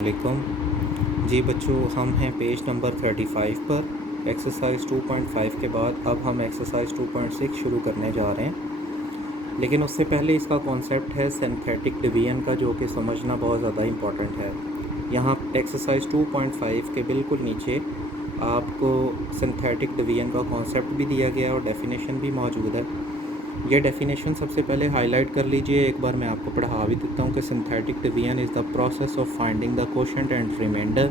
वालेकुम जी बच्चों, हम हैं पेज नंबर 35 पर। एक्सरसाइज 2.5 के बाद अब हम एक्सरसाइज 2.6 शुरू करने जा रहे हैं। लेकिन उससे पहले इसका कॉन्सेप्ट है सिंथेटिक डिवीजन का, जो कि समझना बहुत ज़्यादा इम्पॉर्टेंट है। यहाँ एक्सरसाइज 2.5 के बिल्कुल नीचे आपको सिंथेटिक डिवीजन का कॉन्सेप्ट भी दिया गया है और डेफिनेशन भी मौजूद है। ये डेफिनेशन सबसे पहले हाईलाइट कर लीजिए, एक बार मैं आपको पढ़ा भी देता हूँ कि synthetic division is the process of finding the quotient and remainder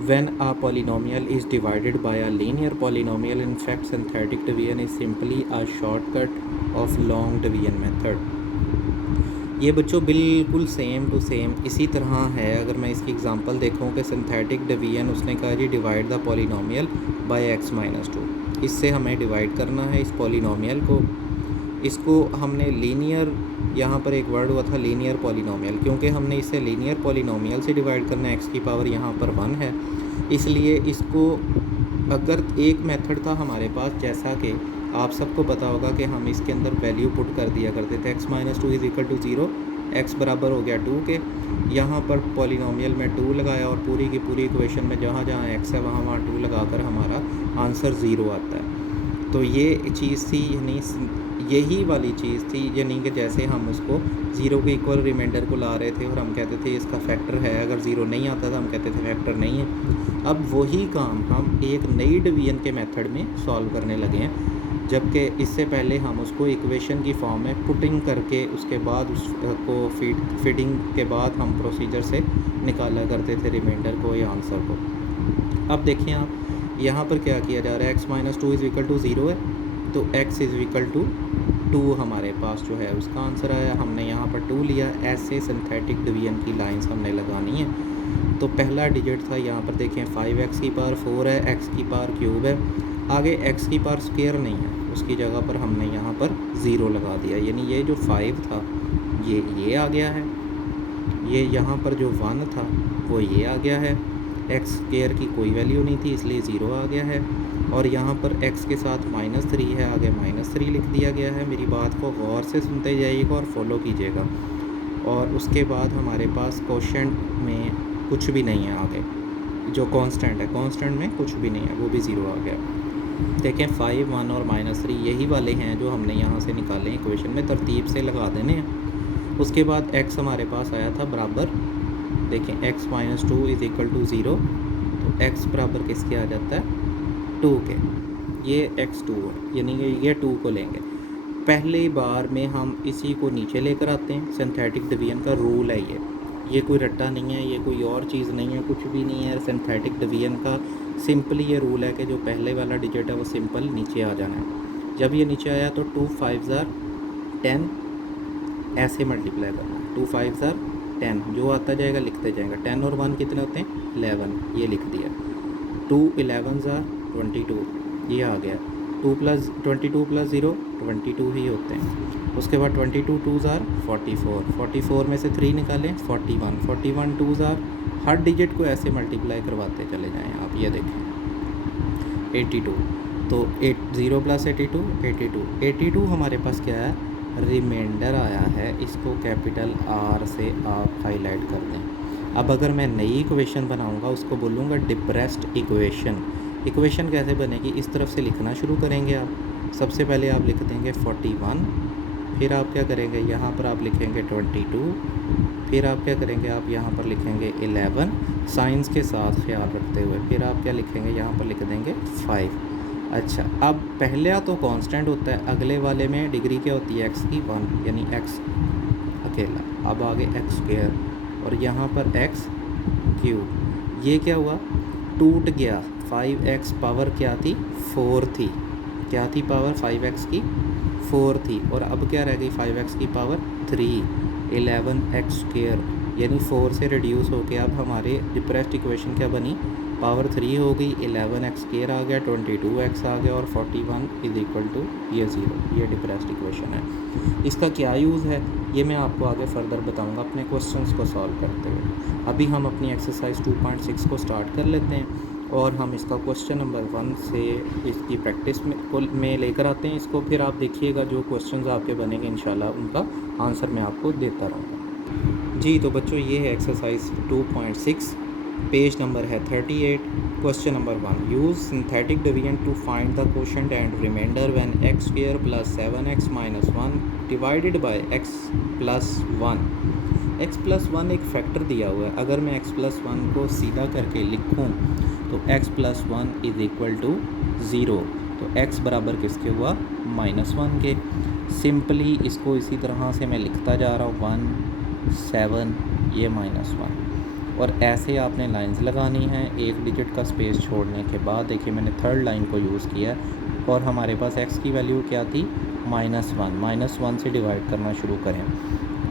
when a polynomial is divided by a linear polynomial. In fact synthetic division is simply a shortcut of long division method. ये बच्चों बिल्कुल same to same इसी तरह है। अगर मैं इसकी example देखूँ कि सिंथेटिक डिवीजन, उसने कहा जी divide the polynomial by x-2। इससे हमें डिवाइड करना है इस पॉलिनोमियल को। इसको हमने लीनियर, यहाँ पर एक वर्ड हुआ था लीनियर पॉलिनोमियल, क्योंकि हमने इसे लीनियर पॉलिनोमियल से डिवाइड करना है। x की पावर यहाँ पर 1 है, इसलिए इसको, अगर एक मेथड था हमारे पास, जैसा कि आप सबको पता होगा कि हम इसके अंदर वैल्यू पुट कर दिया करते थे x-2 is equal to 0, x बराबर हो गया 2 के। यहाँ पर पॉलिनोमियल में 2 लगाया और पूरी की पूरी इक्वेशन में जहाँ जहाँ x है वहाँ वहाँ 2 लगाकर हमारा आंसर 0 आता है। तो ये चीज़ थी, यानी यही वाली चीज़ थी, यानी कि जैसे हम उसको 0 के इक्वल रिमाइंडर को ला रहे थे और हम कहते थे इसका फैक्टर है, अगर 0 नहीं आता था हम कहते थे फैक्टर नहीं है। अब वही काम हम एक नई डिवीजन के मेथड में सॉल्व करने लगे हैं, जबकि इससे पहले हम उसको इक्वेशन की फॉर्म में पुटिंग करके उसके बाद उसको फीडिंग के बाद हम प्रोसीजर से निकाला करते थे रिमाइंडर को या आंसर को। अब देखिए आप यहाँ पर क्या किया जा रहा है, x-2 इज़ इक्वल टू 0 है, तो x इज़ इक्वल टू 2 हमारे पास जो है उसका आंसर आया। हमने यहाँ पर 2 लिया। ऐसे सिंथेटिक डिवीजन की लाइंस हमने लगानी है। तो पहला डिजिट था, यहाँ पर देखें 5x की पावर 4 है, x की पावर क्यूब है, आगे x की पावर स्क्वायर नहीं है, उसकी जगह पर हमने यहाँ पर 0 लगा दिया। यानी ये जो 5 था ये आ गया है, ये यहाँ पर जो 1 था वो ये आ गया है, एक्स स्क्वायर की कोई वैल्यू नहीं थी इसलिए 0 आ गया है, और यहाँ पर x के साथ -3 है, आगे -3 लिख दिया गया है। मेरी बात को गौर से सुनते जाइएगा और फॉलो कीजिएगा। और उसके बाद हमारे पास क्वोशंट में कुछ भी नहीं है, आगे जो कांस्टेंट है, कांस्टेंट में कुछ भी नहीं है, वो भी 0 आ गया। देखें 5, 1 और -3 यही वाले हैं जो हमने यहाँ से निकाले हैं, इक्वेशन में तरतीब से लगा देने हैं। उसके बाद x हमारे पास आया था बराबर, देखें x-2 इज़ इक्वल टू 0, तो x बराबर किसके आ जाता है 2 के। ये x2 है, यानी कि ये 2 को लेंगे। पहली बार में हम इसी को नीचे लेकर आते हैं। सिंथेटिक डिवीजन का रूल है ये कोई रट्टा नहीं है, ये कोई और चीज़ नहीं है, कुछ भी नहीं है। सिंथेटिक डिवीजन का सिंपली ये रूल है कि जो पहले वाला डिजिट है वो सिंपल नीचे आ जाना है। जब ये नीचे आया तो 2 5 10 ऐसे मल्टीप्लाई करना है। 2 5 10, जो आता जाएगा लिखते जाएगा। 10 और 1 कितने होते हैं 11, ये लिख दिया। 2 11 22, ये आ गया। 22 + 0 22 ही होते हैं। उसके बाद 22 2 44, 44 में से 3 निकालें 41, 41 2 हर डिजिट को ऐसे मल्टीप्लाई करवाते चले जाएँ आप। ये देखें 82, तो 0 + 82 82, 82 हमारे पास क्या है, रिमाइंडर आया है। इसको कैपिटल R से आप हाईलाइट कर दें। अब अगर मैं नई इक्वेशन बनाऊंगा उसको बोलूँगा डिप्रेस्ड इक्वेशन। इक्वेशन कैसे बनेगी, इस तरफ से लिखना शुरू करेंगे आप। सबसे पहले आप लिख देंगे 41, फिर आप क्या करेंगे, यहाँ पर आप लिखेंगे 22, फिर आप क्या करेंगे, आप यहाँ पर लिखेंगे 11 साइंस के साथ ख्याल रखते हुए, फिर आप क्या लिखेंगे, यहाँ पर लिख देंगे 5। अच्छा, अब पहला तो कांस्टेंट होता है, अगले वाले में डिग्री क्या होती है x की 1, यानी x अकेला। अब आगे x स्क्वायर और यहाँ पर x क्यूब। ये क्या हुआ, टूट गया। 5x पावर क्या थी 4 थी, क्या थी पावर 5x की 4 थी, और अब क्या रह गई 5x की पावर 3, 11x स्क्वायर, यानी 4 से रिड्यूस होके अब हमारे डिप्रेस्ड इक्वेशन क्या बनी, पावर 3 हो गई, 11x स्क्वायर आ गया, 22x आ गया, और 41 इज इक्वल टू ये 0। ये डिप्रेस्ड इक्वेशन है। इसका क्या यूज़ है ये मैं आपको आगे फर्दर बताऊंगा अपने क्वेश्चंस को सॉल्व करते हुए। अभी हम अपनी एक्सरसाइज 2.6 को स्टार्ट कर लेते हैं और हम इसका क्वेश्चन नंबर 1 से इसकी प्रैक्टिस में लेकर आते हैं इसको। फिर आप देखिएगा जो क्वेश्चंस आपके बनेंगे इंशाल्लाह उनका आंसर मैं आपको देता रहूँगा। जी तो बच्चों ये है एक्सरसाइज 2.6, पेज नंबर है 38। Question number 1, use synthetic division to find the quotient and remainder when x square plus 7x minus 1 divided by x plus 1। x plus 1 एक फैक्टर दिया हुआ है, अगर मैं x प्लस 1 को सीधा करके लिखूँ तो x plus 1 is equal to 0। तो x बराबर किसके हुआ, -1 के। सिंपली इसको इसी तरह से मैं लिखता जा रहा हूँ 1 7 ये -1, और ऐसे आपने लाइंस लगानी हैं एक डिजिट का स्पेस छोड़ने के बाद। देखिए मैंने थर्ड लाइन को यूज़ किया और हमारे पास x की वैल्यू क्या थी, -1 से डिवाइड करना शुरू करें।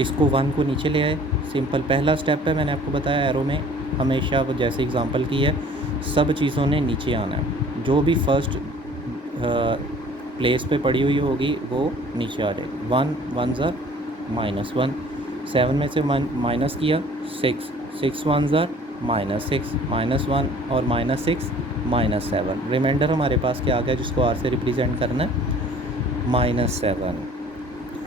इसको 1 को नीचे ले आए, सिंपल पहला स्टेप है। मैंने आपको बताया एरो में हमेशा जैसे एग्जांपल की है सब चीज़ों ने नीचे आना है, जो भी फर्स्ट प्लेस पे पड़ी हुई होगी वो नीचे आ जाएगी। 1 1 ज़र -1, 7 में से माइनस किया 6, 6 1 ज़र -6, -1 और -6 -7। रिमाइंडर हमारे पास क्या आ गया जिसको r से रिप्रेजेंट करना है, -7।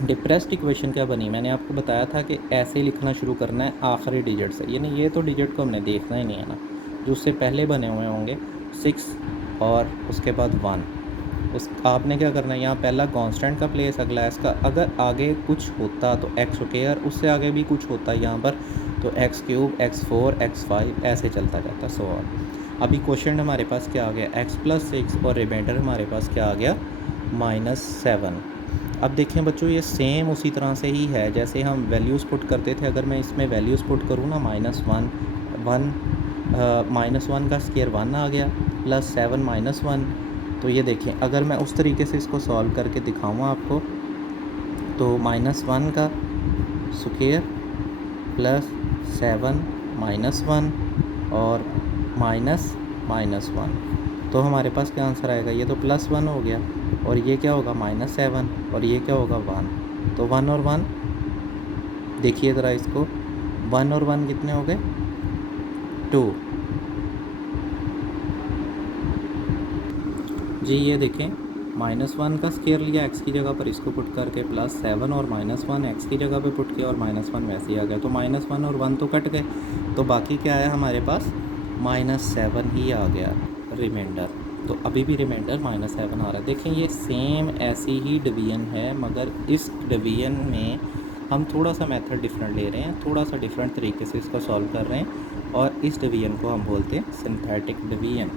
डिप्रेस्ड इक्वेशन क्या बनी, मैंने आपको बताया था कि ऐसे लिखना शुरू करना है आखिरी डिजिट से, यानी ये तो डिजिट को हमने देखना ही नहीं है ना, जो उससे पहले बने हुए होंगे 6 और उसके बाद 1। उस आपने क्या करना है, यहाँ पहला कांस्टेंट का प्लेस, अगला इसका, अगर आगे कुछ होता तो एक्स स्क्वायर, उससे आगे भी कुछ होता यहाँ पर तो एक्स क्यूब, x4, x5 ऐसे चलता जाता सो ऑन। अभी क्वेश्चन हमारे पास क्या आ गया, x प्लस 6 और रिमाइंडर हमारे पास क्या आ गया, -7। अब देखें बच्चों ये सेम उसी तरह से ही है जैसे हम वैल्यूज़ पुट करते थे। अगर मैं इसमें वैल्यूज़ पुट करूँ ना, -1 का स्क्वायर 1 आ गया, +7 -1। तो ये देखें अगर मैं उस तरीके से इसको सॉल्व करके दिखाऊँ आपको तो -1 का स्क्वायर +7 -1 और -1, तो हमारे पास क्या आंसर आएगा, ये तो +1 हो गया और ये क्या होगा -7 और ये क्या होगा 1। तो 1 और 1 देखिए ज़रा इसको, 1 और 1 कितने हो गए, 2। जी ये देखें -1 का स्क्वायर लिया x की जगह पर, इसको पुट करके +7 और -1 x की जगह पे पुट किया और -1 वैसे ही आ गया। तो -1 और 1 तो कट गए, तो बाकी क्या है हमारे पास, -7 ही आ गया रिमाइंडर। तो अभी भी रिमाइंडर -7 आ रहा है। देखें ये सेम ऐसी ही डिवीजन है, मगर इस डिवीजन में हम थोड़ा सा मेथड डिफरेंट ले रहे हैं, थोड़ा सा डिफरेंट तरीके से इसको सॉल्व कर रहे हैं और इस डिवीजन को हम बोलते हैं सिंथेटिक डिवीजन।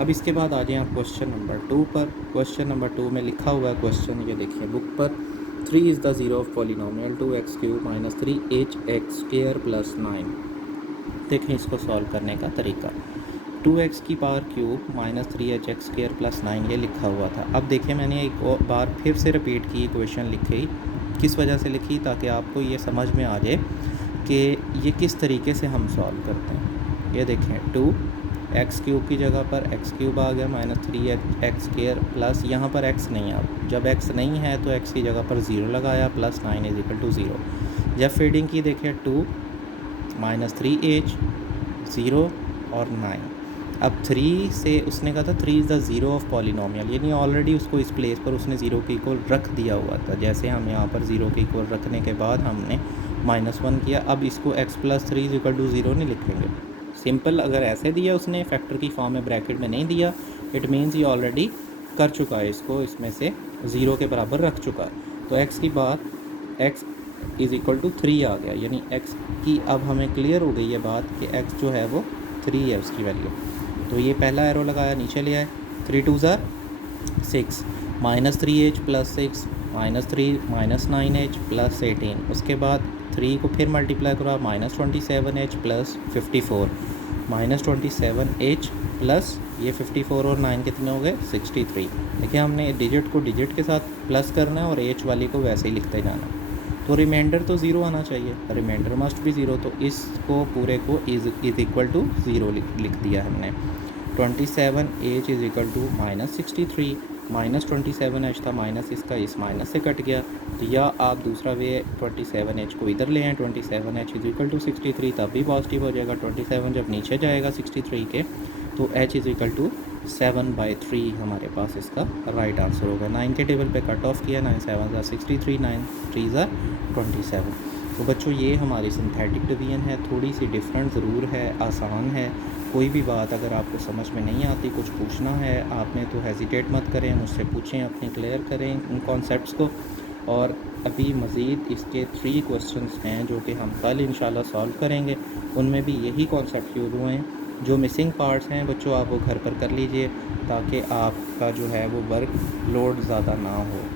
अब इसके बाद आ जाए आप क्वेश्चन नंबर 2 पर। क्वेश्चन नंबर 2 में लिखा हुआ है क्वेश्चन, ये देखिए बुक पर, 3 is the zero of polynomial 2x³ - 3hx² + 9। देखें इसको सॉल्व करने का तरीका, 2x की पावर क्यूब -3hx² + 9 ये लिखा हुआ था। अब देखिए मैंने एक और बार फिर से रिपीट की इक्वेशन लिखी, किस वजह से लिखी, ताकि आपको ये समझ में आ जाए कि ये किस तरीके से हम सॉल्व करते हैं। ये देखें 2x³ की जगह पर x³ आ गया -3hx² प्लस यहाँ पर x नहीं आ, जब x नहीं है तो x की जगह पर 0 लगाया, +9 = 0। जब फीडिंग की देखें 2 -3h 0 और 9। अब 3 से उसने कहा था 3 is the zero of polynomial, यानी ऑलरेडी उसको इस प्लेस पर उसने 0 के इक्वल रख दिया हुआ था। जैसे हम यहाँ पर 0 के इक्वल रखने के बाद हमने -1 किया, अब इसको x + 3 = 0 नहीं लिखेंगे, सिंपल। अगर ऐसे दिया उसने फैक्टर की फॉर्म में, ब्रैकेट में नहीं दिया, इट मीन्स ये ऑलरेडी कर चुका है, इसको इसमें से 0 के बराबर रख चुका है। तो x की बात x = 3 आ गया, यानी x की अब हमें क्लियर हो गई है बात कि x जो है वो 3 है उसकी वैल्यू। तो ये पहला एरो लगाया, नीचे ले आए, 3 2 ज़र 6, -3h + 6 -3 -9h + 18। उसके बाद 3 को फिर मल्टीप्लाई करा, -27h + 54, -27h प्लस ये 54 और 9 कितने हो गए, 63। देखिए हमने डिजिट को डिजिट के साथ प्लस करना है और h वाली को वैसे ही लिखते जाना है। तो रिमाइंडर तो 0 आना चाहिए, रिमाइंडर मस्ट भी 0, तो इसको पूरे को इज़ इक्वल टू 0 लिख दिया हमने। 27h = -63, -27h था, माइनस इसका इस माइनस से कट गया। तो या आप दूसरा वे 27h को इधर ले आएँ, 27h = 63, तब भी पॉजिटिव हो जाएगा। 27 जब नीचे जाएगा 63 के तो h = 7/3 हमारे पास इसका राइट आंसर होगा। 9 के टेबल पे कट ऑफ किया, 9 7 = 63, 9 3 = 27। तो बच्चों ये हमारी सिंथेटिक डिवीजन है, थोड़ी सी डिफरेंट ज़रूर है, आसान है। कोई भी बात अगर आपको समझ में नहीं आती, कुछ पूछना है आपने, तो हेजिटेट मत करें, मुझसे पूछें, अपने क्लियर करें इन कॉन्सेप्ट्स को। और अभी मज़ीद इसके 3 क्वेश्चंस हैं जो कि हम कल इंशाल्लाह सॉल्व करेंगे। उनमें भी यही कॉन्सेप्ट यूज़ हुए हैं। जो मिसिंग पार्ट्स हैं बच्चों आप वो घर पर कर लीजिए, ताकि आपका जो है वो वर्क लोड ज़्यादा ना हो।